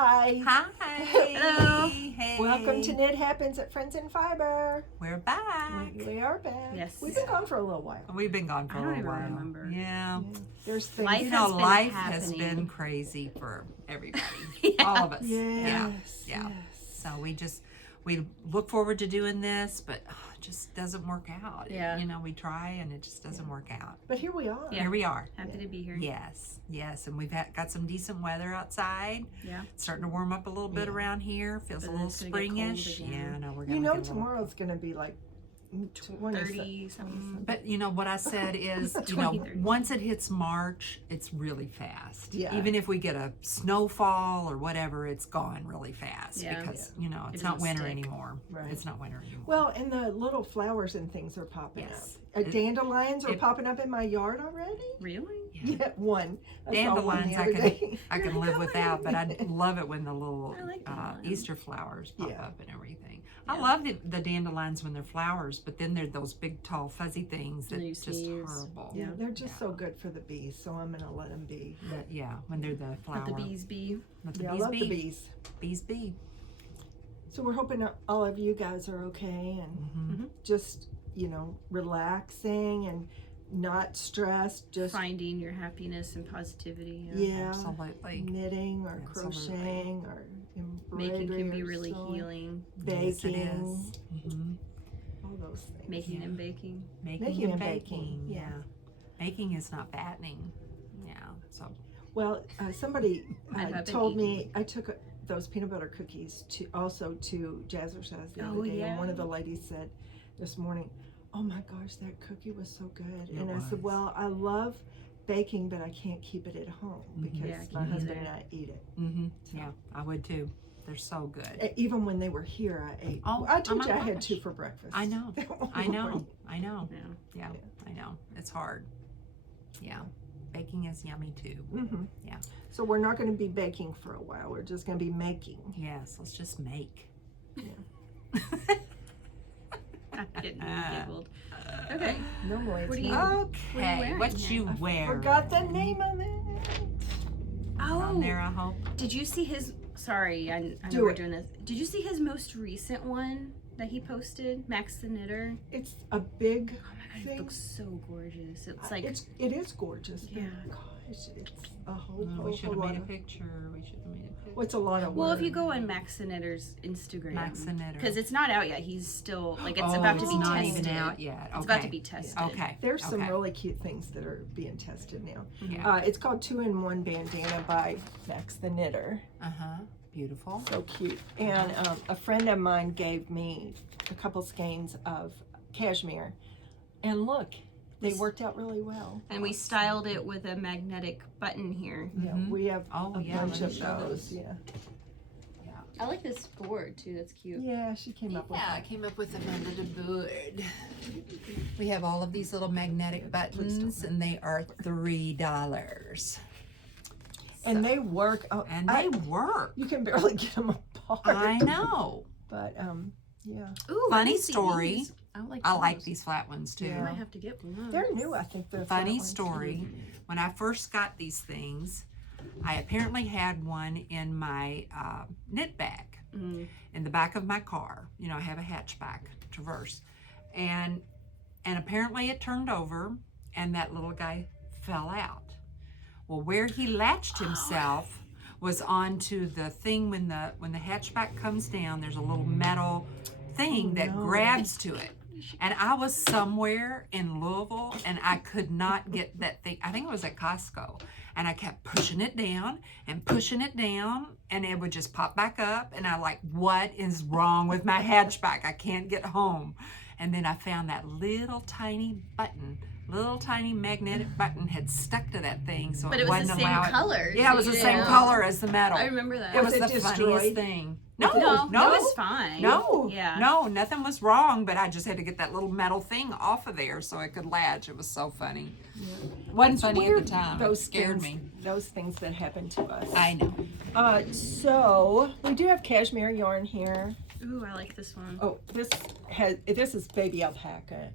Hi. Hi. Hello. Hey. Welcome to Knit Happens at Friends in Fiber. We're back. We are back. Yes. We've been gone for a little while. We've been gone for I a don't little even while. remember. Yeah. There's things. Life You has know, been life has happening. been crazy for everybody. Yeah. All of us. Yes. Yeah. Yes. So we look forward to doing this, but it just doesn't work out. Yeah. You know, we try and it just doesn't work out. But here we are. Yeah. Here we are. Happy to be here. Yes. And we've got some decent weather outside. Yeah. It's starting to warm up a little bit Yeah. around here. Feels But a then little it's gonna get cold springish. again. Yeah, no, we're gonna You know, get a little- tomorrow's going to be like 20 30 something. But you know what I said is, you know, 23. once it hits March, it's really fast. Yeah. Even if we get a snowfall or whatever, it's gone really fast Yeah. because you know it's It not doesn't winter stick. anymore. Right. It's not winter anymore. Well, and the little flowers and things are popping Yes. up. Dandelions are it- popping up in my yard already. Really? Yeah, one. I saw one Dandelions, the I other can day. I can live without, but I love it when the little I like dandelions. Easter flowers pop Yeah. up and everything. I Yeah. love the dandelions when they're flowers, but then they're those big, tall, fuzzy things that And you just sneeze. horrible. Yeah, Yeah. they're just so good for the bees, so I'm going to let them be. But yeah, when they're the flower. Let the bees be. Let the Yeah, I bees love be. the bees. Bees be. So we're hoping all of you guys are okay and Mhm. just, you know, relaxing and not stressed, just Finding your happiness and positivity. yeah, Absolutely. knitting or Absolutely. crocheting or embroidery Making can be or really sewing, healing. Yes, it baking, is. Mhm. all those things. Making Yeah. and baking. Making and baking. baking, Yeah. yeah. Making is not fattening. Yeah. So. Well, somebody I have been told me eating. I took those peanut butter cookies to Jazzercise the Oh, other day, yeah. and one of the ladies said this morning, "Oh my gosh, that cookie was so good." It And I said, was. "Well, I love baking, but I can't keep it at home because Yeah, I my can't husband either. and I eat it. Mhm. Yeah, I would too. They're so good. Even when they were here, I ate. Oh, I told oh you my I had gosh. 2 for breakfast. I know. I know. I know. Yeah. Yeah. I know. It's hard. Yeah. Baking is yummy too. Mm-hmm. Yeah. So we're not going to be baking for a while. We're just going to be making. Yes. Let's just make. I'm getting giggled. Okay. Normally, What it's do you- not. Okay. wearing What today? you wear? Forgot the name of it. On there, Oh, I hope. did you see his? Sorry, I know Do we're it. doing this. Did you see his most recent one that he posted? Max the Knitter. It's a big Oh my god, it thing. looks so gorgeous. It's like it is gorgeous. but Yeah. Gosh, it's a whole, Oh, whole, we should whole have lot made a of. picture. We should have made a picture. Well, it's a lot of well, work. if you go on Max the Knitter's Instagram, Max the Knitter. because it's not out yet. He's still like it's Oh, about to it's be not tested. even out yet. It's about to Okay. be tested. Okay. There's some okay. really cute things that are being tested now. Yeah. It's called 2-in-1 Bandana by Max the Knitter. Uh-huh. Beautiful. So cute. And a friend of mine gave me a couple skeins of cashmere. And look, they worked out really well. And we styled it with a magnetic button here. Yeah, Mhm. we have Oh, a yeah, bunch let of me show those. Yeah. I like this board too. That's cute. Yeah, she came up with Yeah, I that. came up with a little board. We have all of these little magnetic buttons, and they are $3. And they work. Oh, And they work. you can barely get them apart. I know. But yeah, Ooh, Funny I can see story. these. I like those. these flat ones too. Yeah. I might have to get one. they're new. I think they're Funny flat ones. story. When I first got these things, I apparently had one in my knit bag Mm. in the back of my car. You know, I have a hatchback Traverse, and apparently it turned over, and that little guy fell out. Well, where he latched himself was onto the thing when the hatchback comes down. There's a little metal thing that no. grabs to it. And I was somewhere in Louisville and I could not get that thing. I think it was at Costco. And I kept pushing it down and pushing it down and it would just pop back up. And I like, what is wrong with my hatchback? I can't get home. And then I found that little tiny button, little tiny magnetic button had stuck to that thing. So But it it was wasn't the same allowed. color. Yeah, so it was you the didn't same know. color as the metal. I remember that. It was Was the it funniest destroyed? thing. no, no, it was fine. no, Yeah. no, nothing was wrong, but I just had to get that little metal thing off of there so it could latch. It was so funny. Wasn't It's funny weird, at the time. Those It scared things, me. Those things that happen to us. I know. So we do have cashmere yarn here. Ooh, I like this one. Oh, this is baby alpaca.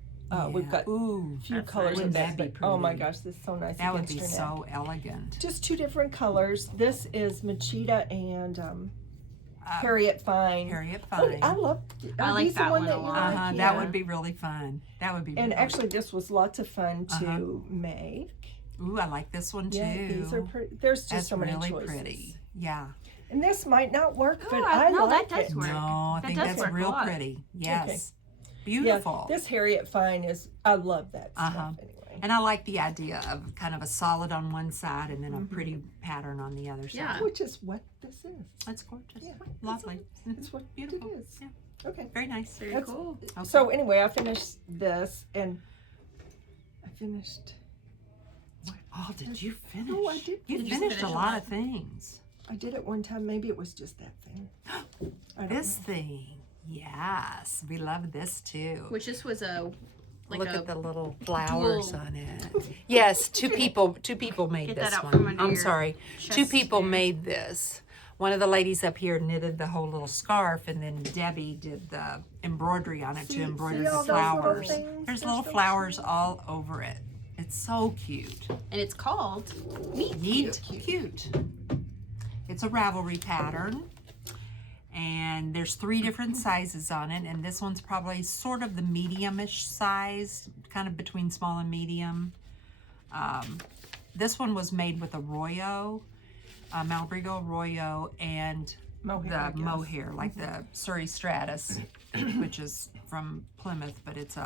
We've got ooh, a few That's colors nice. of Wouldn't that, that be but oh my pretty? gosh, this is so nice. that would against be her neck. so elegant. Just two different colors. This is Machida and Harriet Fine. Harriet Oh, Fine. I love. I are like these the that one one that a you lot. like? That Yeah. would be really fun. That would be. And really actually, this was lots of fun to Uh-huh. make. Ooh, I like this one too. Yeah, these are pretty. There's just That's so many really choices. pretty. Yeah. And this might not work, but Oh, I no, like that does it. work. No, I That think does that's work a real lot. pretty. Yes. Yeah, Beautiful. this Harriet Fine is. I love that Uh-huh. stuff anyway. And I like the idea of kind of a solid on one side and then a pretty pattern on the other side. Yeah. Which is what this is. That's gorgeous. Yeah, Lovely. That's what Beautiful. it is. Yeah. Okay. Very nice. Very That's- cool. Okay. So anyway, I finished this and I finished. Oh, did you finish? Oh, I did You finish. finished Finish a a lot lot. of things. I did it one time. Maybe it was just that thing. I don't This know. thing. Yes. We love this too. Which this was a Look a at the little flowers dual- on it. Yes, two people made Get that this out one. from under I'm your sorry. chest Two people there. made this. One of the ladies up here knitted the whole little scarf, and then Debbie did the embroidery on it to embroider see the all those little flowers. things? There's They're little so flowers cute. all over it. It's so cute. and it's called Neat, cute. It's a Ravelry pattern, and there's 3 different sizes on it, and this one's probably sort of the medium-ish size, kind of between small and medium. This one was made with a Royo, Malabrigo Royo, and Mohair, I the guess. mohair, like the Surrey Stratus, which is from Plymouth, but it's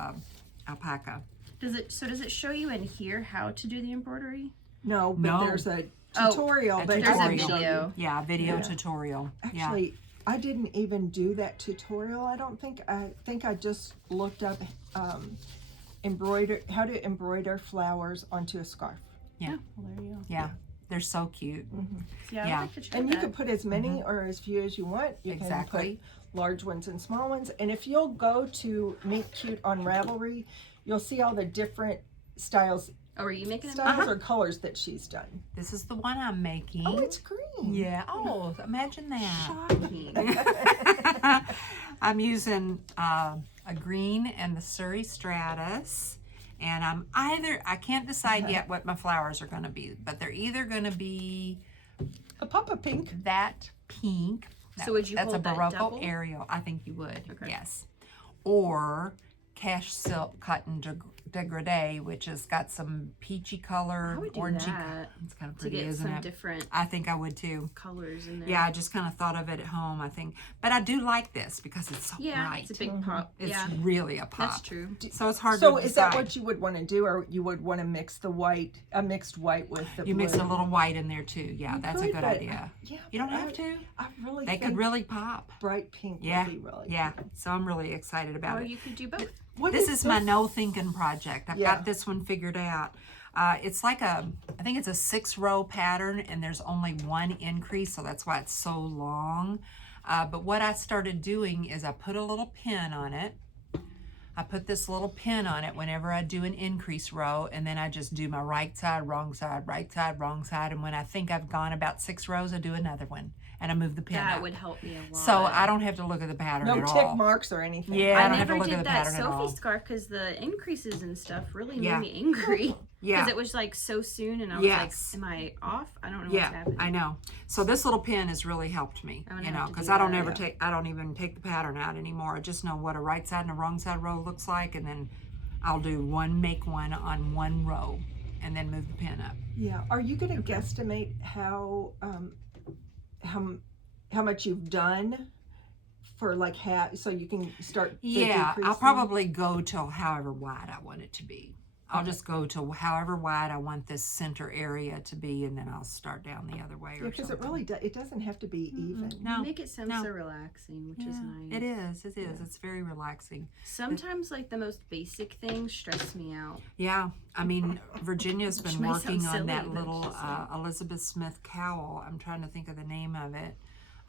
alpaca. Does it show you in here how to do the embroidery? No, but No. there's a Oh, tutorial a that There's a doesn't tutorial. show video. you. Yeah, video Yeah. tutorial. Yeah. Actually, I didn't even do that tutorial. I don't think. I think I just looked up how to embroider flowers onto a scarf. Yeah. Well, there you go. Yeah, they're so cute. Yeah, Yeah. I'd like to try And you that. can put as many or as few as you want. You Exactly. can put large ones and small ones. And if you'll go to Meet Cute on Ravelry, you'll see all the different styles Oh, are you making it? or colors that she's done. This is the one I'm making. Oh, it's green. Yeah. Oh, imagine that. Shocking. I'm using a green and the Surrey Stratus. And I can't decide yet what my flowers are going to be, but they're either going to be A pop of pink. that pink. So would you That's hold a that Barocco double? Ariel. I think you would. Okay. Yes. Or cash silk cotton degradé, which has got some peachy color, I would do orangey. that It's kind of to pretty, get isn't some it? different I think I would too. colors in there. Yeah, I just kind of thought of it at home, I think. But I do like this because it's so Yeah, bright. it's a big pop. It's Yeah, really a pop. that's true. So it's hard So to is decide. that what you would want to do, or you would want to mix the white, a mixed white with the You blue? mix a little white in there too. Yeah, You that's could, a good but idea. Yeah, You don't but have to. I really They think could really pop. bright pink Yeah, would be really yeah. pretty. So I'm really excited about Or it. you could do both. What This is my this? no thinking project. I've Yeah. got this one figured out. It's like I think it's a 6-row pattern, and there's only one increase, so that's why it's so long. But what I started doing is I put a little pin on it. I put this little pin on it whenever I do an increase row, and then I just do my right side, wrong side, right side, wrong side, and when I think I've gone about 6 rows, I do another one, and I move the pin That up. would help me a lot. So I don't have to look at the pattern No at tick all. marks or anything. Yeah, I I don't have to never look at did the that pattern at all. Sophie scarf because the increases and stuff really Yeah. made me angry. Yeah. Because it was like so soon, and I was Yes. like, "Am I off? I don't know what's Yeah, happening." I know. So this little pin has really helped me, I'm gonna you know, have to because do I don't that. ever I don't even take the pattern out anymore. I just know what a right side and a wrong side row looks like, and then I'll do make one on one row, and then move the pin up. Yeah. Are you going to guesstimate how much you've done for like so you can start? the Yeah, I'll decreasing? probably go to however wide I want it to be. I'll just go to however wide I want this center area to be, and then I'll start down the other way Yeah, or because something. it really it doesn't have to be even. No, You make it sound no. so relaxing, which is Yeah, nice. it is. It is. It's very relaxing. Sometimes, like the most basic things stress me out. Yeah, I mean, Virginia's been Which may sound working on silly, that but little it's just like- Elizabeth Smith cowl. I'm trying to think of the name of it.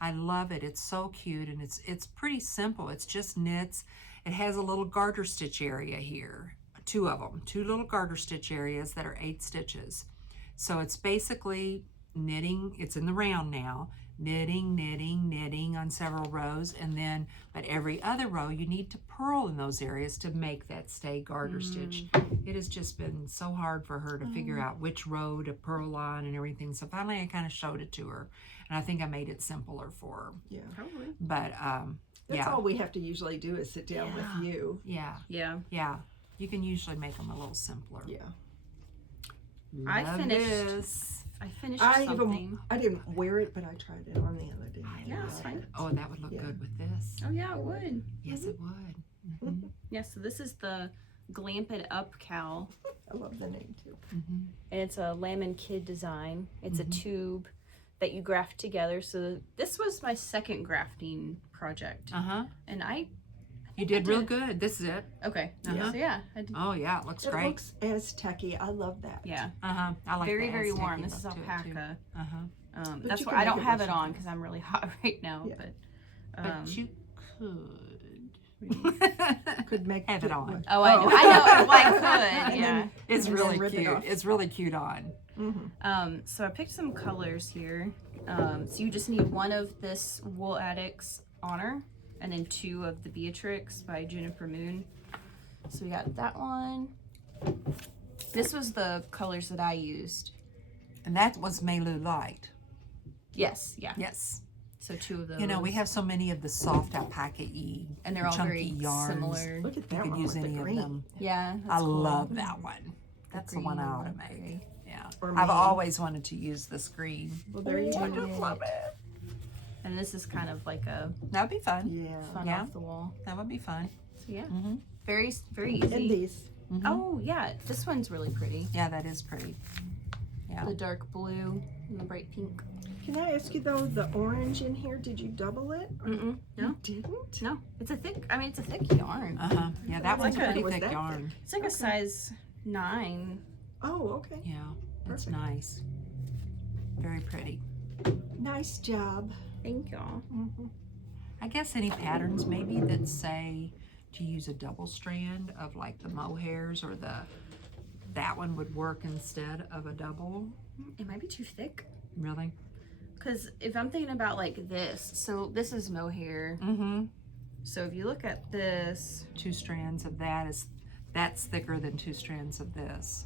I love it. It's so cute, and it's pretty simple. It's just knits. It has a little garter stitch area here, 2 of them, 2 little garter stitch areas that are 8 stitches. So it's basically knitting. It's in the round now, knitting, knitting, knitting on several rows, and then, but every other row you need to purl in those areas to make that stay garter stitch. It has just been so hard for her to figure out which row to purl on and everything. So finally I kind of showed it to her, and I think I made it simpler for her. Yeah. Probably. But That's yeah, all we have to usually do is sit down with you. yeah, Yeah. yeah. You can usually make them a little simpler. Yeah. I Love finished- this. I finished I something. I didn't wear it, but I tried it on the other day. Yeah, it's fine. Oh, that would look Yeah. good with this. Oh yeah, it would. Yes, it would. Mhm. Yeah, so this is the Glamp It Up cowl, I love the name too. Mhm. and it's a Lamb and Kid design. It's Mhm. a tube that you graft together. So this was my second grafting project, and You did real good. This is it. okay. Uh-huh. So yeah, I did, Oh yeah, it looks It great. looks Aztec-y. I love that. yeah, I like very the very Aztec-y warm. This is look to it, too. alpaca. But That's you why can I don't make it have with it on something. because I'm really hot right now. Yeah. But you could Could make have it on. with- oh, I know, well, I could, And yeah. then- It's and then really rip it cute. off. It's really cute on. Mhm. So I picked some colors here. So you just need one of this Wool Addicts Honor, and then two of the Beatrix by Juniper Moon. So we got that one. This was the colors that I used. And that was Melu Light. Yes, yeah. Yes. So two of those. You know, we have so many of the soft alpaca-y, and they're all chunky very yarns. similar. Look at You that could one use with the any of green. them. Yeah, I that's cool. love that one. That's the one I green ought to and make. gray. Yeah. Or I've me. always wanted to use this green. Well, there you I go. just love it. And this is kind of like a That'd be fun. Yeah. fun Yeah. off the wall. That would be fun. So yeah, Mm-hmm. very And easy. these. Oh yeah, this one's really pretty. Yeah, that is pretty. Yeah. The dark blue and the bright pink. Can I ask you though, the orange in here, did you double it? Or Mm-mm. No, You didn't? no, it's a thick. I mean, it's a thick yarn. Yeah, that It's one's like a- pretty it was thick that yarn. It's like a size 9. Oh, okay. Yeah, that's Perfect. nice. Very pretty. Nice job. Thank y'all. Mhm. I guess any patterns maybe that say to use a double strand of like the mohairs or that one would work instead of a double. It might be too thick. Really? Because if I'm thinking about like this, so this is mohair. Mm-hmm. So if you look at this, 2 strands of that's thicker than 2 strands of this.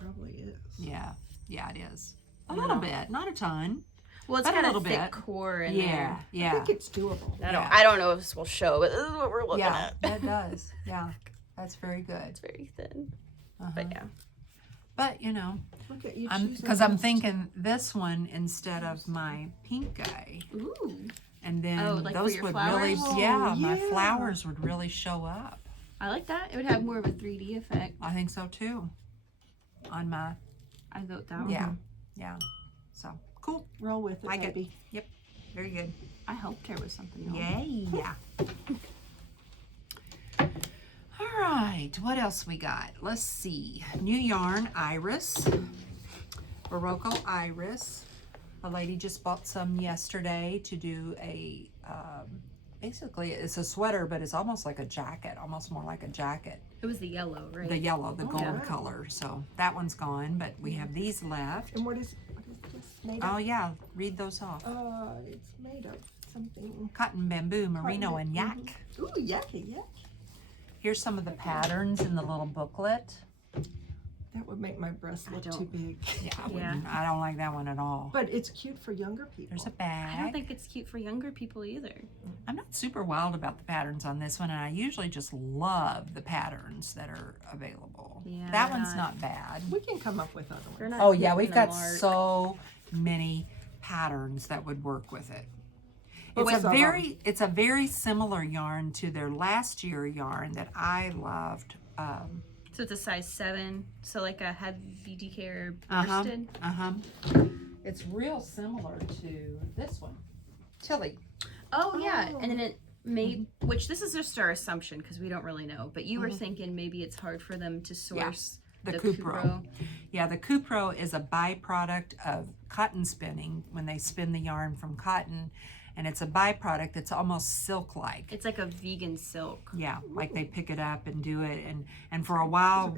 Probably is. Yeah, yeah, it is. A Yeah. little bit, not a ton. well, it's But a got a little thick bit. core in Yeah, there. I yeah, think it's doable. I don't know if this will show, but this is what we're looking yeah. at. That does. Yeah, that's very good. It's very thin, Uh-huh. but yeah. But you know, Look at you I'm choosing because I'm best. thinking this one instead of my pink guy, Ooh, and then Oh, like for those your would flowers? really, Oh, yeah, my yeah. flowers would really show up. I like that. It would have more of a 3D effect. I think so too. On my, I vote that one. yeah, yeah. So cool, Roll with it, Like it. baby. very good. I helped her with something. Y'all. Yay! Yeah. All right, what else we got? Let's see. New yarn, Iris. Barocco Iris. A lady just bought some yesterday to do a, basically it's a sweater, but it's almost like a jacket, almost more like a jacket. It was the yellow, right? The yellow, the gold yeah. color. So that one's gone, but we have these left. And what is this made of? Oh yeah, read those off. It's made of something. Cotton, bamboo, merino, Cotton, and yak. Ooh, yucky, yuck. Here's some of the patterns in the little booklet. That would make my breast I look too don't- big. Yeah, I, Yeah. wouldn't- I don't like that one at all. But it's cute for younger people. There's a I don't bag. think it's cute for younger people either. I'm not super wild about the patterns on this one, and I usually just love the patterns that are available. Yeah, that they're one's not- not bad. We can come up with other They're ones. not Oh yeah, hitting we've the got mark. so many patterns that would work with it. It's What's a on very similar yarn to their last year yarn that I loved. So it's a size 7, so like a heavy DK or Uh-huh. worsted. It's real similar to this one, Tilly. Oh yeah, Oh. and then it may, which this is just our assumption because we don't really know. But you were thinking maybe it's hard for them to source The Cupro. Yeah, the Cupro is a byproduct of cotton spinning when they spin the yarn from cotton, and it's a byproduct that's almost silk-like. It's like a vegan silk. Yeah, like they pick it up and do it, and for a while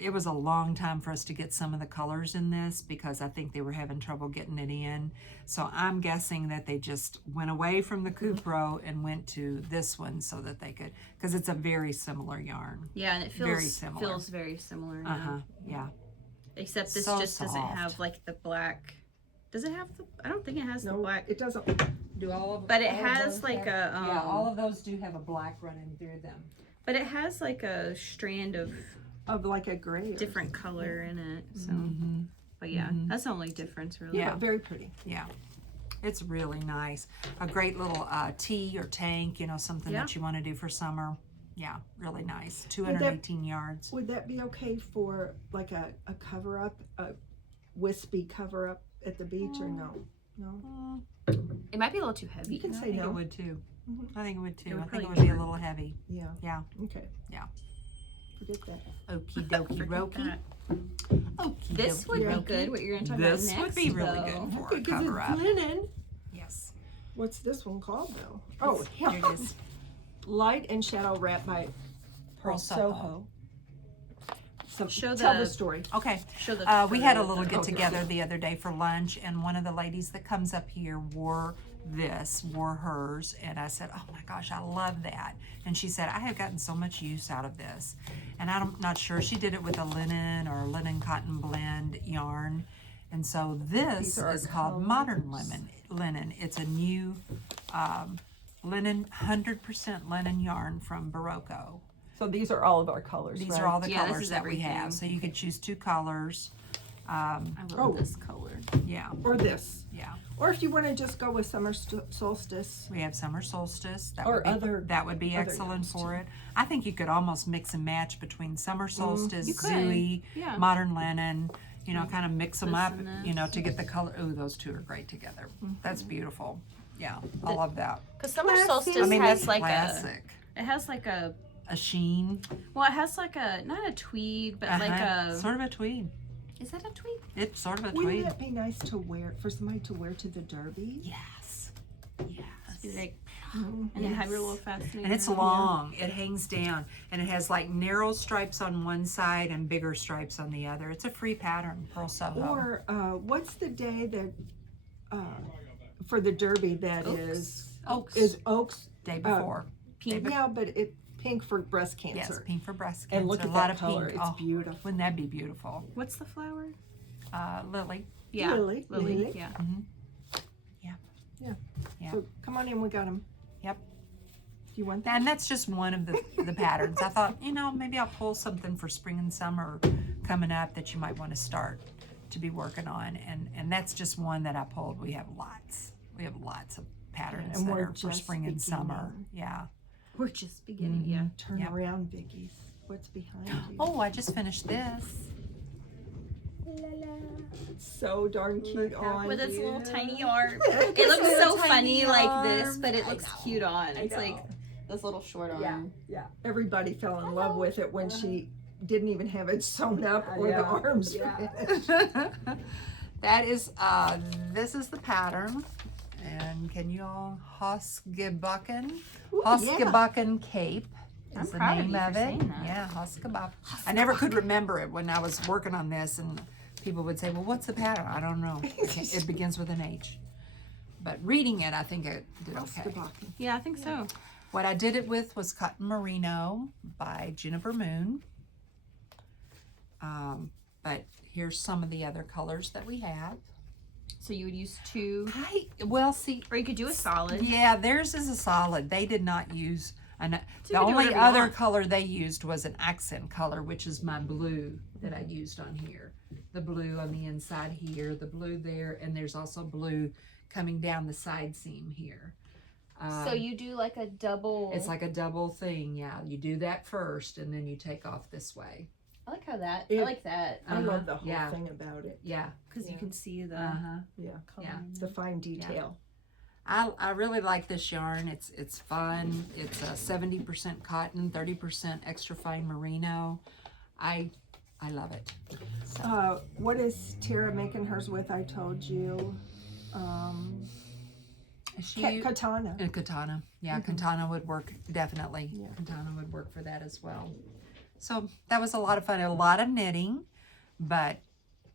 it was a long time for us to get some of the colors in this because I think they were having trouble getting it in. So I'm guessing that they just went away from the Cupro and went to this one so that they could, because it's a very similar yarn. Yeah, and it Very similar. feels very similar. Yeah. Except this So just doesn't soft. have like the black. Does it have the? I don't think it has the No, black. it doesn't. Do all of But it all of has those like have- a. yeah, all of those do have a black running through them. But it has like a strand of Of like a gray. Or different color in it. So, Mm-hmm. but yeah, that's the only difference really. Yeah. But very pretty. Yeah, it's really nice. A great little tea or tank, you know, something Yeah. that you want to do for summer. Yeah, really nice. 218 yards. Would that be okay for like a cover up, a wispy cover up at the beach or no? No. It might be a little too heavy. You can I say think it no. would too. Mhm. I think it would too. It would I think probably it would be a burn. little heavy. Yeah. Yeah. Okay. Yeah. Forget that. Okie dokie Forget rokie. that. Okie This would Yeah. be good. What you're gonna talk This about would next? be really though. good for a Okay, 'cause cover it's up. linen. Yes. What's this one called though? Oh, Here it is. Light and Shadow Wrap by Pearl Pearl Soho. Soho. So Show tell the the- story. Okay. Show the. We had a photo little of the- get together the other day for lunch, and one of the ladies that comes up here wore hers, and I said, "Oh my gosh, I love that." And she said, "I have gotten so much use out of this," and I'm not sure she did it with a linen or linen cotton blend yarn, and so this These are is called colors. Modern Linen. It's a new linen, 100% linen yarn from Barocco. So these are all of our colors. These right? are all the Yeah, this colors is that we have, everything. so you could choose 2 colors. I love Oh. this color. Yeah, Or this. yeah. Or if you want to just go with summer solstice. We have summer solstice. That Or would be, other- that would be other excellent yarns, for it. I think you could almost mix and match between summer solstice, You could, Zooey, yeah. modern linen. You know, kind of mix them This up. and You know, this. to get the color. Ooh, those 2 are great together. That's beautiful. Yeah, I The- love that. Because summer Classy. solstice I mean, has that's like classic. it has like a. A sheen. Well, it has like a not a tweed, but like Uh-huh. a. Sort of a tweed. Is that a tweed? It's sort of a Wouldn't tweed. that be nice to wear for somebody to wear to the Derby? Yes. Yes. Be like, Mhm. and then have your Yes. little fastening. And it's around. long. It hangs down, and it has like narrow stripes on one side and bigger stripes on the other. It's a free pattern, Pearl Soho. Or what's the day that for the Derby that is Oaks. Oaks? Day before. Pink. Yeah, but it pink for breast Yes, cancer. pink for breast cancer. And look a at lot that of color. pink. It's Oh, beautiful. wouldn't that be beautiful? What's the flower? Lily. Yeah. Lily. Lily. Yeah. Yeah. So come on in, we got them. Yep. Do you want that? And that's just one of the patterns. I thought, you know, maybe I'll pull something for spring and summer coming up that you might want to start to be working on. And that's just one that I pulled. We have lots. We have lots of patterns And that we're are for just spring and summer. beginning. Yeah. We're just beginning. Yeah. Turn Yep. around, Vickies. What's behind you? Oh, I just finished this. So darn cute on With its you. little tiny arm. It looks so funny tiny like this, arm. but it I looks know. cute on. It's know. like this little short arm. Yeah, yeah. Everybody fell in love with it when she didn't even have it sewn up or the Yeah. arms Yeah. finished. That is, this is the pattern. And can you all Hosgebacken? Ooh, yeah. Hosgebacken Cape I'm is the proud of name you for of it. saying that. Yeah, Hosgebacken. I never could remember it when I was working on this, and people would say, well, what's the pattern? I don't know. It begins with an H. But reading it, I think it did okay. Hosgebacken. Yeah, I think so. What I did it with was Cotton Merino by Jennifer Moon. But here's some of the other colors that we have. So you would use 2, Well, see, or you could do a solid. yeah, theirs is a solid. They did not use an. So The you can do only whatever you other want. color they used was an accent color, which is my blue that I used on here. The blue on the inside here, the blue there, and there's also blue coming down the side seam here. So you do like a double. It's like a double thing, yeah. You do that first, and then you take off this way. I like how that. It- I like that. I love the whole Yeah. thing about it. Yeah. Because you Yeah. can see the Yeah, color. Yeah. in the it. fine detail. I really like this yarn. It's fun. It's 70% cotton, 30% extra fine merino. I I love it. So, What is Tara making hers with? I told you. she Katana. and katana. Yeah, katana would work definitely. Yeah. Katana would work for that as well. So that was a lot of fun. A lot of knitting, but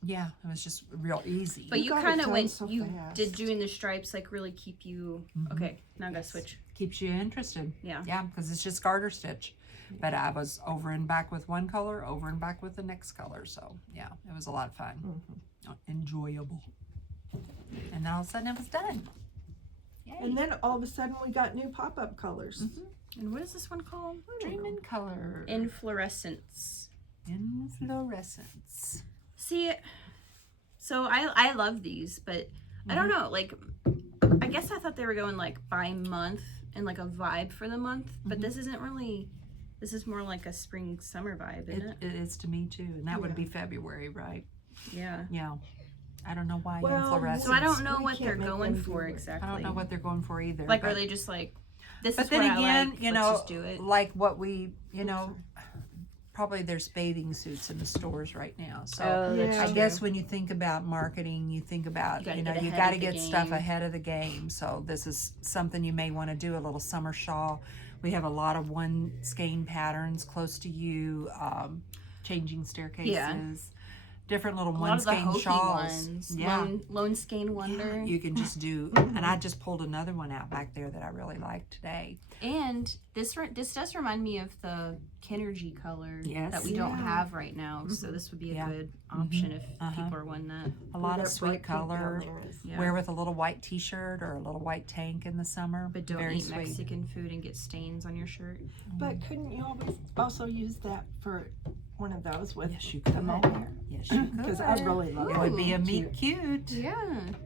yeah, it was just real easy. But You you got it kind of done went. so You fast. did doing the stripes like really keep you. Okay, now I gotta switch. Keeps you interested. Yeah. Yeah, because it's just garter stitch. But I was over and back with one color, over and back with the next color. So yeah, it was a lot of fun. Enjoyable. And then all of a sudden it was done. Yay. And then all of a sudden we got new pop-up colors. And what is this one called? Dream in color. Inflorescence. Inflorescence. See, so I love these, but I don't know. Like, I guess I thought they were going like by month and like a vibe for the month, but this isn't really. This is more like a spring summer vibe, isn't it? It is to me too. And that would be February, right? Yeah. Yeah. I don't know why Well, inflorescence. So I don't know We what they're can't make going them for do it. exactly. I don't know what they're going for either. Like, but, are they just like, this but is then what again, I like, you let's know, just do it. like what we, you know, probably there's bathing suits in the stores right now. So that's Yeah. I true. guess when you think about marketing, you think about, You gotta you know, get you ahead got to of the get stuff game. ahead of the game. So this is something you may want to do, a little summer shawl. We have a lot of one skein patterns close to you, changing staircases, different little a lot one of the skein hokey shawls. ones. Yeah. Lone Skein Wonder. You can just do, and I just pulled another one out back there that I really like today. And this does remind me of the Kinergy color Yes. that we don't Yeah. have right now. So this would be a Yeah. good option if Uh-huh. people are wanting that. A lot of That sweet bright pink down color. there is- Yeah. Wear with a little white t-shirt or a little white tank in the summer. But don't Very eat sweet. Mexican food and get stains on your shirt. But couldn't you always also use that for one of those with Yes, you the could. mohair? Yes, you could. Because I really love It would be a Ooh, meet cute. Yeah.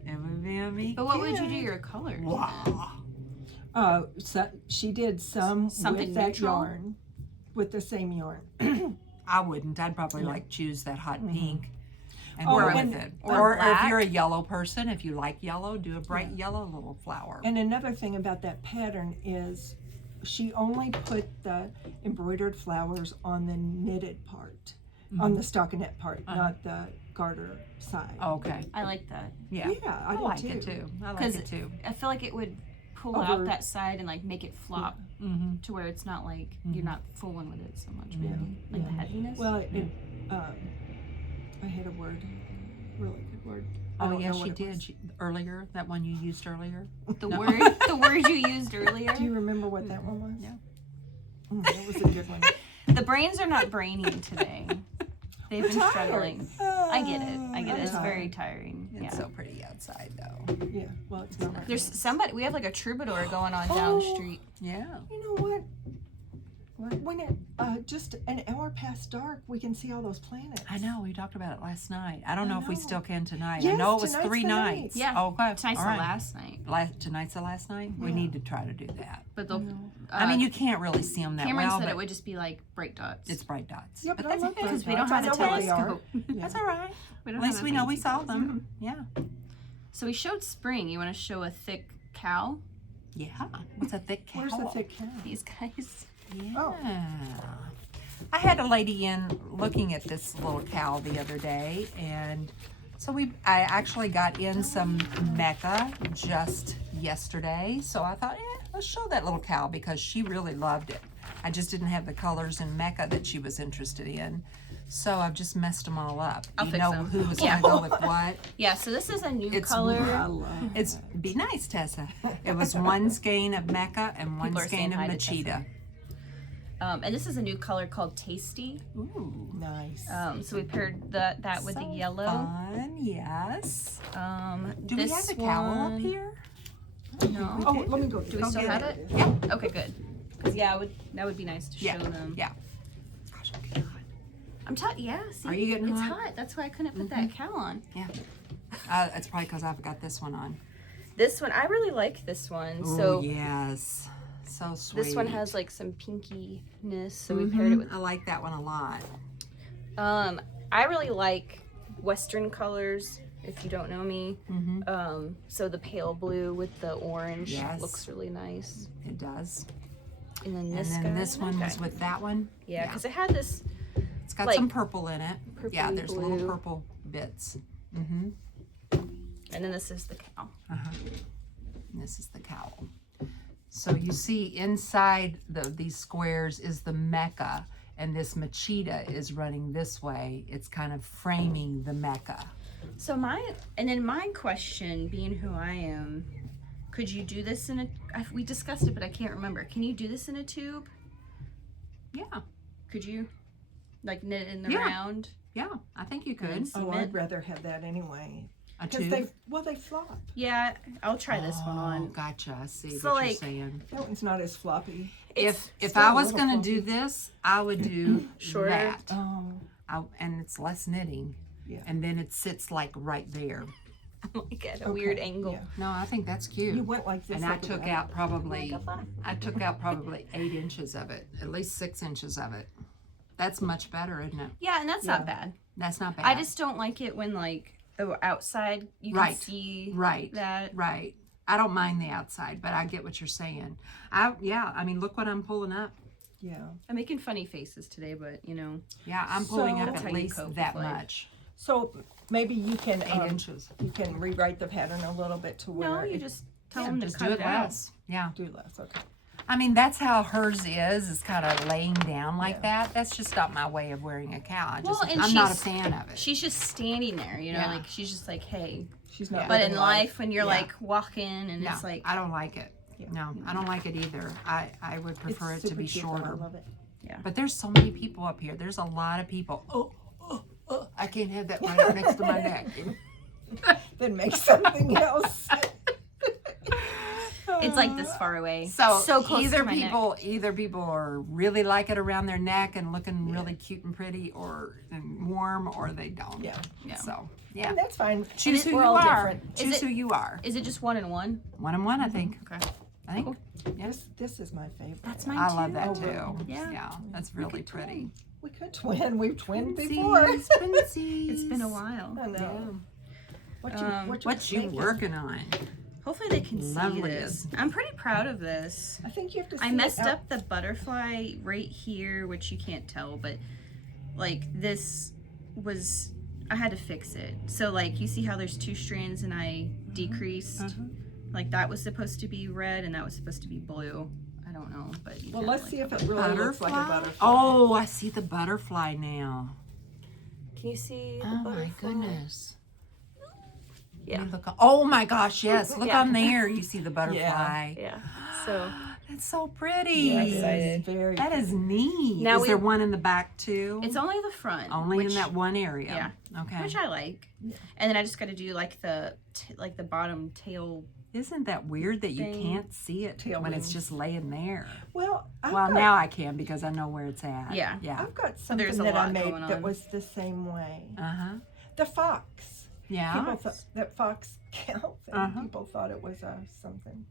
It would be a meet But what would you do cute. your colors? then? Wow. So she did some Something with that neutral? yarn, with the same yarn. I wouldn't. I'd probably like choose that hot pink and Oh, go and- with it. or Or if black. you're a yellow person, if you like yellow, do a bright yellow little flower. And another thing about that pattern is she only put the embroidered flowers on the knitted part, on the stockinette part, not the garter side. Okay. I like that. Yeah. Yeah, I, I do like too. it too. I like 'Cause it too. I feel like it would pull Over- out that side and like make it flop Mm-hmm. to where it's not like you're not fooling with it so much, maybe. Yeah. Like the heaviness. Well, I had a word, really good word. I Oh don't yeah, know what she it did. was. Earlier, that one you used earlier. the No. word you used earlier. Do you remember what that one was? No. That was a good one. The brains are not braining today. They've been tired. struggling. I get it. I get I'm it. It's tired. very tiring. It's Yeah. so pretty outside though. Yeah, well, it's not. There's somebody. We have like a troubadour going on down the Oh. street. Yeah. You know what? When it just an hour past dark, we can see all those planets. I know. We talked about it last night. I don't know if we know. still can tonight. I Yes, know it was tonight's 3 the night. nights. Yeah. Okay. Tonight's all the right. last night, Tonight's the last night. We Yeah. need to try to do that. but they'll. I mean, you can't really see them that Cameron well, said but it would just be like bright dots. it's bright dots. Yeah, but but I that's love okay. bright because we don't have a I know what they are. telescope. Yeah. That's all right. We At don't least have we a know we fancy saw telescope. them. Yeah. So we showed spring. You want to show a thick cow? Yeah. What's a thick cow? Where's the thick cow? These guys. Yeah. Oh. I had a lady in looking at this little cow the other day, and so I actually got in some Mecca just yesterday. So I thought, let's show that little cow because she really loved it. I just didn't have the colors in Mecca that she was interested in. So I've just messed them all up. I'll you fix know them. who was Yeah. going to go with what? Yeah. So this is a new It's color. I love It's be nice, Tessa. It was one skein of Mecca and one People are skein saying of hi to Tessa. Machida. And this is a new color called Tasty. Ooh. nice. So we paired that with the So yellow. Fun, yes. Do we this have the cowl up one- here? No. Oh, let me go. Do we Go still get have it. it? Yeah. Okay, good. Because that would be nice to Yeah, show them. yeah. Gosh, I'm getting hot. I'm telling. Yeah. See, Are you getting it's hot? Mm-hmm. hot. That's why I couldn't put that cow on. Yeah. It's probably because I've got this one on. This one, I really like this one. Oh, So yes. So sweet. this one has like some pinkiness. So we paired it with. I like that one a lot. I really like Western colors. If you don't know me, Mm-hmm. so the pale blue with the orange Yes. looks really nice. It does. And then And this then guy. this one was Okay. with that one. Yeah, because it had this It's got Like some purple in it. Yeah, purpley there's little blue. purple bits. Mm-hmm. And then this is the cow. And this is the cowl. So you see inside these squares is the Mecca, and this Machida is running this way. It's kind of framing the Mecca. So my question, being who I am, could you do this in a? We discussed it, but I can't remember. Can you do this in a tube? Yeah, Could you, like knit it in the Yeah. round? yeah, I think you could. Nice. Oh, Cement. I'd rather have that anyway. A Because tube. they flop. Yeah, I'll try this one Oh, on. gotcha. I see So, what you're like, saying. That one's not as floppy. If still I a was little gonna funky. do this, I would do Shorter? that. Oh, And it's less knitting. Yeah. And then it sits like right there. Like at a weird okay, angle. yeah. No, I think that's cute. You went like this. And I like a took rabbit. out probably, Like a bun. I took out probably 8 inches of it, at least 6 inches of it. That's much better, isn't it? Yeah, and that's Yeah. not bad. That's not bad. I just don't like it when like the outside you can Right. see right, that. right. I don't mind the outside, but I get what you're saying. I mean, look what I'm pulling up. Yeah. I'm making funny faces today, but you know. Yeah, I'm pulling So- up That's at how you least cope that with life. much. So maybe you can 8 inches. you can rewrite the pattern a little bit to where No, you it- just tell Yeah, them to just cut do it it out. less. Yeah. do less. Okay. I mean, that's how hers is kind of laying down like Yeah. that. That's just not my way of wearing a cow. Well, and I'm not a she's- fan of it. She's just standing there, you know, Yeah. like she's just like, hey. She's not. But living in life, when you're Yeah. like walking and No, it's like, I don't like it. Yeah. No, I don't like it either. I would It's prefer it to super be cute, though. shorter. I love it. But there's so many people up here. There's a lot of people. I can't have that right up next to my neck. Then make something else. it's like this far away. So, close either to my neck. people are really like it around their neck and looking really cute and pretty and warm, or they don't. Yeah. Yeah. So yeah, And that's fine. choose who We're you all are. different. Choose Is it- who you are. Is it just 1 and 1? 1 and 1, I think. Okay. I think. This is my favorite. That's mine I love that too. too. Yeah. Yeah, that's really pretty. We could twin. We've twinned before. Twinsies. It's been a while. I know. Yeah. What What you working on? Hopefully they can see Loveliest. this. I'm pretty proud of this. I think you have to. I see it messed out- up the butterfly right here, which you can't tell, but like this was, I had to fix it. So like you see how there's 2 strands and I decreased? Like that was supposed to be red and that was supposed to be blue. I don't know, but you Well, kinda let's like see if that. it really looks like a butterfly. Oh, I see the butterfly now. Can you see the Oh my butterfly? goodness. Yeah. Let me look oh my gosh, yes. Look Yeah. on there. You see the butterfly. Yeah. So That's so pretty. Yeah, excited. Very. That is neat. Now is there one in the back too? it's only the front. Only which, in that one area. Yeah. Okay. which I like. And then I just got to do like the bottom tail. Isn't that weird that you Thing. can't see it Tail when it's wings. just laying there? Well, Well, now I can because I know where it's at. Yeah. Yeah. I've got something there's a that I lot made going that on. was the same way. Uh-huh. The fox. Yeah. People thought that fox counts, and Uh-huh. people thought it was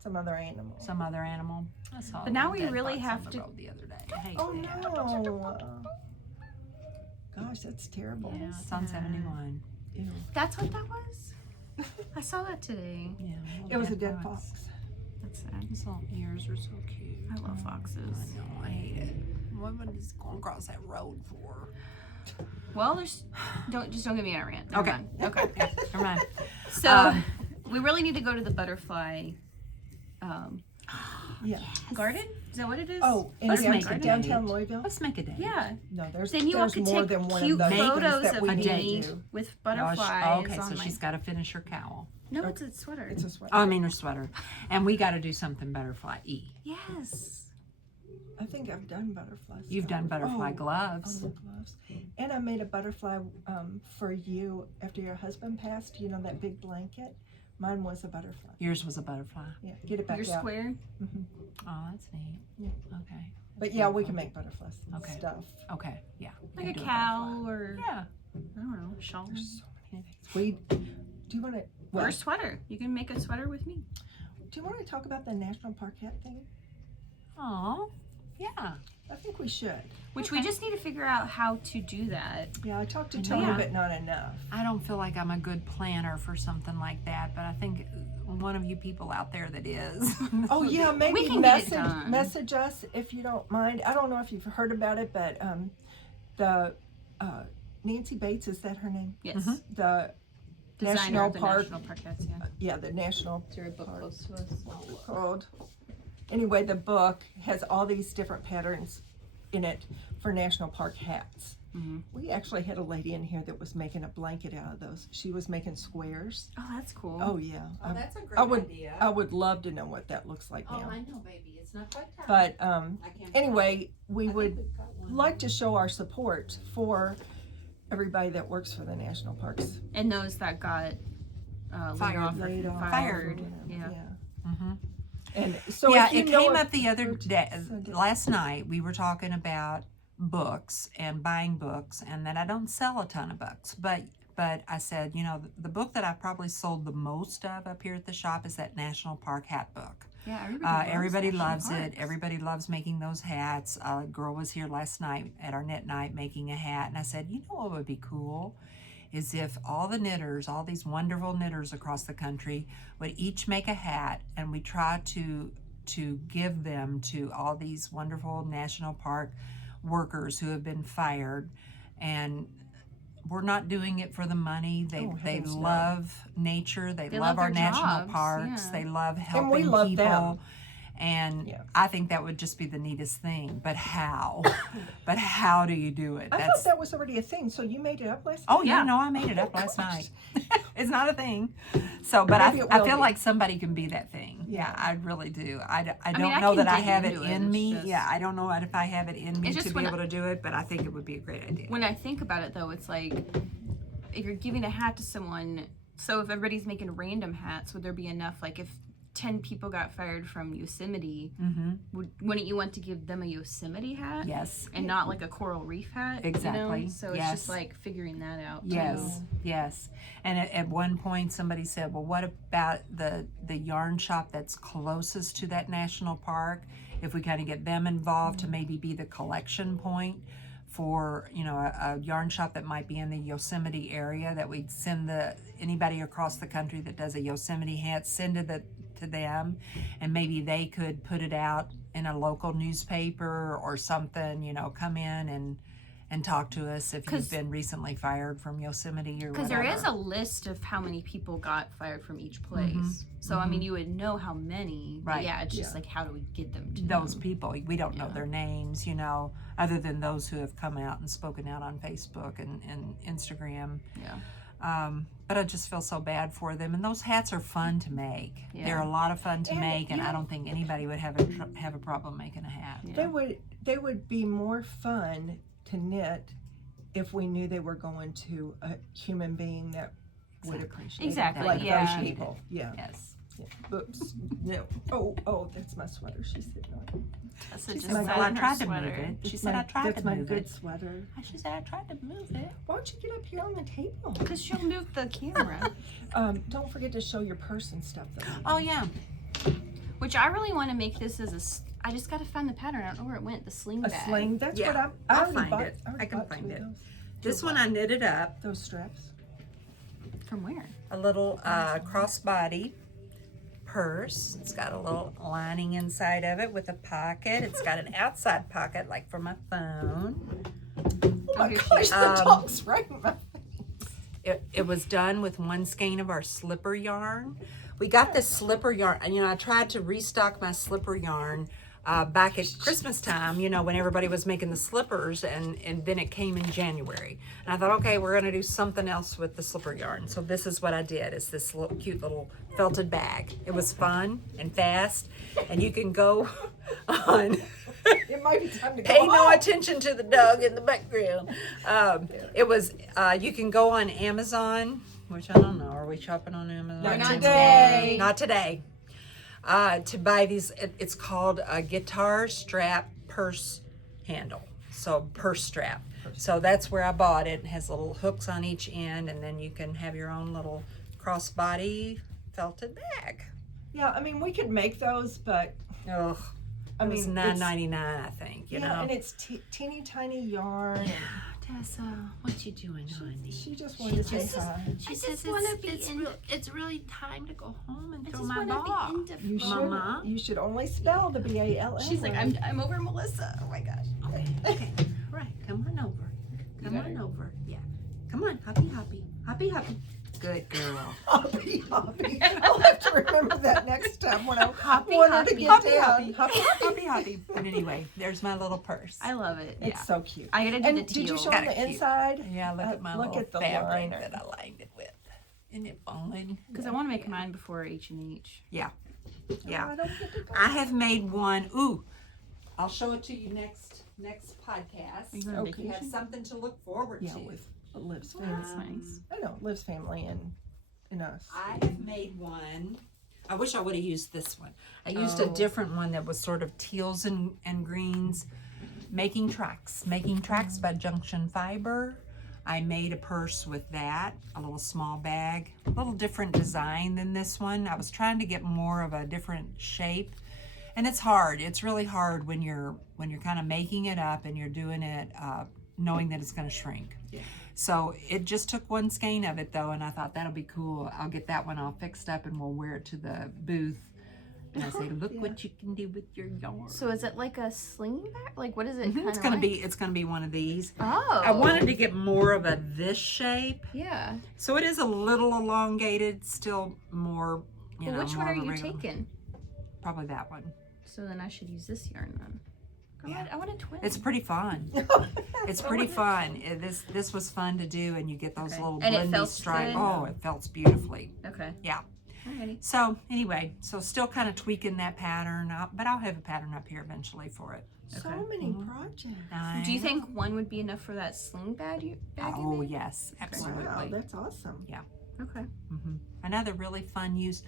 some other animal. Some other animal. I saw But a now little we dead really fox have on the to- road the other day. I hate Oh that. no! Gosh, that's terrible. Yeah, it's on 71. Ew. That's what that was? I saw that today. Yeah. It was a dead fox. That's sad. His little ears are so cute. I love foxes. I know, I hate it. What would he going across that road for? Well, there's don't get me on a rant. Never Okay. mind. Okay. Yeah, never mind. So Um, we really need to go to the butterfly Yeah. garden. Is that what it is? Oh, in Let's make downtown, a downtown date. Louisville. Let's make a date. Yeah. No, there's Then you all there's could more take than one cute of those photos things that of we me did do. with Oh, butterflies okay, on so my. she's got to finish her cowl. No, it's a sweater. It's a sweater. Oh, I mean her sweater. And we got to do something butterfly-y. Yes. I think I've done butterflies. You've done butterfly Oh, gloves. the gloves. And I made a butterfly for you after your husband passed. You know that big blanket? Mine was a butterfly. Yours was a butterfly. Yeah, get it back Your out. square. Oh, that's neat. Yeah. Okay. But yeah, we can make butterflies and Okay. stuff. Okay. Yeah. we Like a can do cow or butterfly. I don't know, shawl. There's so many things. Do you want to? Or a sweater. You can make a sweater with me. Do you want to talk about the national park hat thing? Yeah. Oh, yeah. I think we should. Which we just need to figure out how to do that. Yeah, I talked to I Tony, know. but not enough. I don't feel like I'm a good planner for something like that, but I think one of you people out there that is. Oh yeah, maybe can get it message done. message us if you don't mind. I don't know if you've heard about it, but the Nancy Bates, is that her name? Yes. Mhm. The Designer National of the Park. National Park Hats, yeah. Yeah, the National Is there a book Park. close to us? Called. Anyway, the book has all these different patterns in it for national park hats. Mhm. We actually had a lady in here that was making a blanket out of those. She was making squares. Oh, that's cool. Oh yeah, Oh, that's a great I would idea. I would love to know what that looks like Oh, now. I know, baby. It's not quite time. But I can't anyway, I we think would we've got one. like to show our support for everybody that works for the national parks. And those that got Fired. Laid off or fired. whatever, Yeah. Mm-hmm. And so Yeah, if you it know came of- up the other day, Sunday. last night. We were talking about books and buying books, and that I don't sell a ton of books, but I said, you know, the book that I probably sold the most of up here at the shop is that National Park hat book. Yeah, Everybody national loves it. parks. Everybody loves making those hats. A girl was here last night at our knit night making a hat, and I said, you know what would be cool is if all the knitters, all these wonderful knitters across the country, would each make a hat, and we try to give them to all these wonderful national park workers who have been fired. And we're not doing it for the money. They Oh, they heavens no. love nature. They They love love our their national jobs, parks. yeah. They love helping we love people. them. And Yeah. I think that would just be the neatest thing. But how? But how do you do it? I thought that was already a thing. So you made it up last Oh yeah, Yeah. no, I made it up Oh, last gosh. night. It's not a thing. So, but Maybe it I will feel be. like somebody can be that thing. Yeah, Yeah. I really do. I don't mean, I know can that I dig have it into it, in it's me. just- Yeah, I don't know if I have it in me It's to just be when able to do it, but I think it would be a great idea. When I think about it, though, it's like if you're giving a hat to someone. So if everybody's making random hats, would there be enough? Like if 10 people got fired from Yosemite, Mm-hmm. wouldn't you want to give them a Yosemite hat Yes. and not like a coral reef hat? You Exactly. know? So it's Yes. just like figuring that out. Yes, yes. And at one point, somebody said, well, what about the yarn shop that's closest to that national park? If we kind of get them involved to maybe be the collection point for, you know, a yarn shop that might be in the Yosemite area, that we'd send anybody across the country that does a Yosemite hat, send it to them, and maybe they could put it out in a local newspaper or something, you know, come in and talk to us if you've 'Cause- been recently fired from Yosemite or Because whatever. there is a list of how many people got fired from each place. Mhm. So, I mean, you would know how many. But Right. yeah, it's just Yeah. like, how do we get them to those them? people. We don't know Yeah. their names, you know, other than those who have come out and spoken out on Facebook and Instagram. Yeah. But I just feel so bad for them. And those hats are fun to make. Yeah. They're a lot of fun to And, make, and you I know- don't think anybody would have a problem making a hat. Yeah. They would be more fun to knit if we knew they were going to a human being that would Exactly. appreciate Exactly, it. Like yeah. those people. Yeah. Yes. Oops. No. Oh, that's my sweater she's sitting on. That's She's just like, Well, I her tried to move sweater. it. She That's said my- I tried That's to my move good it. sweater. She said I tried to move it. Why don't you get up here on the table? Because she'll move the camera. Don't forget to show your purse and stuff though. Oh yeah. Which I really want to make this as I just got to find the pattern. I don't know where it went. The sling A bag. sling. That's Yeah, what I I'll already find bought. it. already I can bought find two of it. those. This one I knitted up. Those straps. From where? A little crossbody purse. It's got a little lining inside of it with a pocket. It's got an outside pocket like for my phone. Oh my here she gosh, is. the dog's right in my It was done with one skein of our slipper yarn. We got this slipper yarn, and you know, I tried to restock my slipper yarn back at Christmas time, you know, when everybody was making the slippers, and then it came in January. And I thought, okay, we're gonna do something else with the slipper yarn. So this is what I did. It's this little cute little felted bag. It was fun and fast, and you can go on. It might be time to go Pay no home. attention to the dog in the background. It was, you can go on Amazon, which I don't know. Are we shopping on Amazon? Not Not today. Not today. To buy these, it's called a guitar strap purse handle. So purse strap. So that's where I bought it. It has little hooks on each end, and then you can have your own little crossbody felted bag. Yeah, I mean we could make those, but Ugh. I It was mean $9.99, I think. You yeah, know. and it's teeny tiny yarn. And Tessa, what you doing, honey? she just wanted to say hi. She just says wanna it's, be it's, in- real, it's really time to go home and I throw just my want ball. to be into You should. Mama. You should only spell the BALL. She's like, I'm over Melissa. Oh my gosh. Okay, okay. Right, come on over. Come on over. Yeah. Come on, hoppy, hoppy, hoppy, hoppy. Good girl. Hoppy, hoppy. I'll have to remember that next time when I want her to get Hoppy, down. hoppy, Hoppy. hoppy, hoppy. But anyway, there's my little purse. I love it. It's so cute. I gotta do And the did teal. you show them Kinda the cute. inside? Yeah, look at my look little at the fabric liner. that I lined it with. Isn't it fun? Because I want to make mine before H&H. Yeah. Oh, Yeah. I don't get to go. I have made one. Ooh, I'll show it to you next podcast. Are you on Okay. You have vacation? something to look forward Yeah, to. with Liv's family. That's nice. I know, Liv's family and us. I have made one. I wish I would have used this one. I used a Oh. different one that was sort of teals and greens. Making Tracks by Junction Fiber. I made a purse with that, a little small bag, a little different design than this one. I was trying to get more of a different shape, and it's hard. It's really hard when you're kind of making it up and you're doing it knowing that it's going to shrink. Yeah. So it just took one skein of it though, and I thought that'll be cool. I'll get that one all fixed up and we'll wear it to the booth. And I say, look Yeah. what you can do with your yarn. So is it like a sling bag? Like what is it? Mhm, it's gonna be one of these. Oh. I wanted to get more of a this shape, Yeah. so it is a little elongated, still more. Well, Know, which more one are of a you regular- taking? Probably that one. So then I should use this yarn then. Girl, Yeah. I want a twin. It's pretty fun. It's pretty fun. This was fun to do, and you get those Okay. little And it blendy felts stripes. good? Oh, it felts beautifully. Okay. Yeah. Alrighty. So anyway, still kind of tweaking that pattern up, but I'll have a pattern up here eventually for it. So Okay. many projects. Do you think one would be enough for that sling bag you Oh made? yes, absolutely. Wow, that's awesome. Okay. Another really fun use.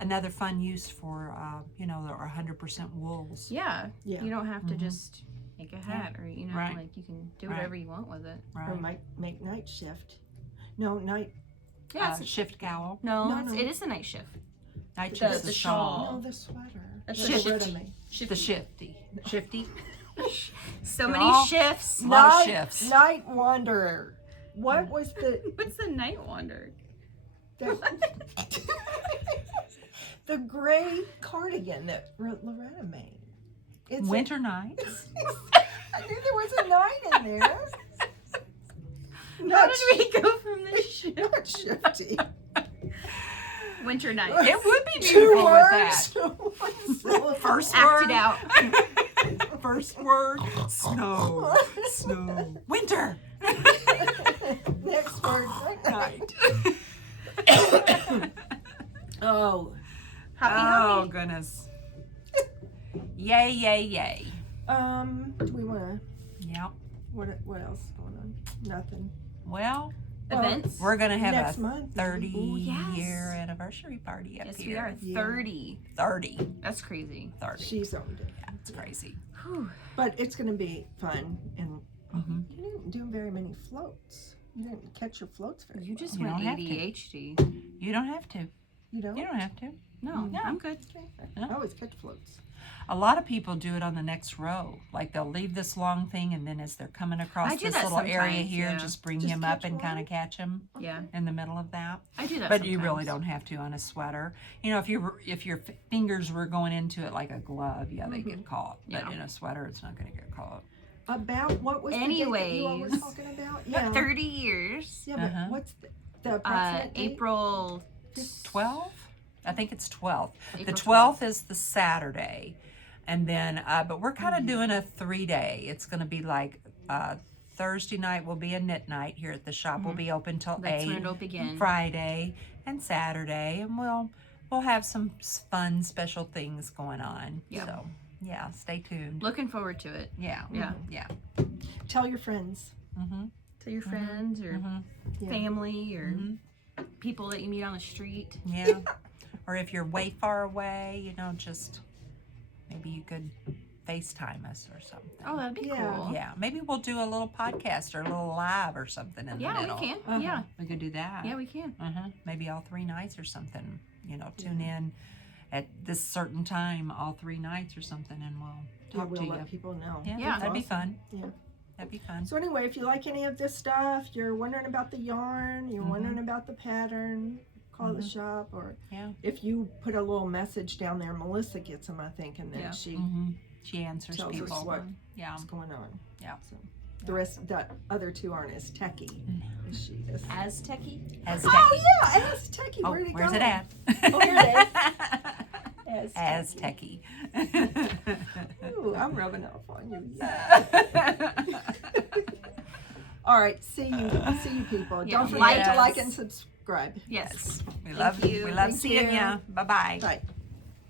Another fun use for our 100% wools. Yeah. Yeah. You don't have to Mhm. just make a hat or Right. like you can do Right. whatever you want with it. Or Right. might make night shift. No, night. Yeah. it's Shift cowl. no, No, it's, no. it is a night shift. Night The- shift's the the shawl. shawl. No, the sweater. That's The a red shift. of me. The shifty. Shifty. So They're many all- shifts. A lot of Night- shifts. Night Wanderer. What was the What's the night wander? the gray cardigan that Loretta made? It's a- Winter nights. I knew there was a night in there. How Not, did we go from this shift? not shifty. Winter night. It would be Two beautiful with that. words. One syllable. First Act it word. out. First word. Snow. Snow. Winter. Next word. Night. Oh. Oh goodness. Yay! Yay! Yay! Do we want to? Yep. What else is going on? Nothing. Well, Events. we're gonna have Next a month. yes. 30-year anniversary party up Yes, here. we are. Yeah. 30. 30. That's crazy. 30. She's owned it. Yeah, it's crazy. Whew. But it's going to be fun, and Mhm. you didn't do very many floats. You didn't catch your floats very You well. just You went don't have to. ADHD. You don't have to. You don't? You don't have to. No, No. I'm good. I always catch floats. A lot of people do it on the next row. Like they'll leave this long thing, and then as they're coming across I do this that little area sometimes, here, yeah. just bring Just him up catch and one? kind of catch him Yeah, in the middle of that. I do that But you really sometimes. don't have to on a sweater. You know, if your fingers were going into it like a glove, yeah, they get caught. But Yeah. in a sweater, it's not going to get caught. About what was the date that you all were Anyways. talking about? Yeah. 30 years. Yeah, but Uh-huh. what's the approximate date? April 12? I think it's 12th. The April 12th is the Saturday. And then, but we're kind of doing a 3-day. It's going to be like Thursday night will be a knit night here at the shop. We'll be open till That's 8. when it'll begin. Friday and Saturday, and we'll have some fun special things going on. Yep. So yeah, stay tuned. Looking forward to it. Yeah. Yeah. Yeah. Tell your friends. Mm-hmm. To your friends or Mm-hmm. Yeah. family or Mm-hmm. people that you meet on the street. Yeah. Or if you're way far away, you know, just maybe you could FaceTime us or something. Oh, that'd be Yeah. cool. Yeah, maybe we'll do a little podcast or a little live or something in the Yeah, middle. we can. Uh-huh. Yeah. We could do that. Yeah, we can. Maybe all 3 nights or something. You know, tune in at this certain time, all 3 nights or something, and we'll Yeah, talk we'll to you. let people know. Yeah, Yeah. that'd be Awesome. fun. Yeah. That'd be fun. So anyway, if you like any of this stuff, you're wondering about the yarn, you're Mhm. wondering about the pattern, call the shop, or Yeah. if you put a little message down there, Melissa gets them, I think, and then Yeah. she Mm-hmm. She answers tells us people. what's Yeah. going on. Yeah. So, The rest, the other two aren't as techy as she is. Aztec-y? Aztec. Oh yeah, Aztec-y. Oh, Where'd it where's go? it at? Oh, here it is. Aztec-y. Ooh, I'm rubbing off on you. All right, see you people. Yeah, Don't forget to yes. like and subscribe. Yes. We Thank love you. We love Thank seeing you. you. Bye-bye. Bye.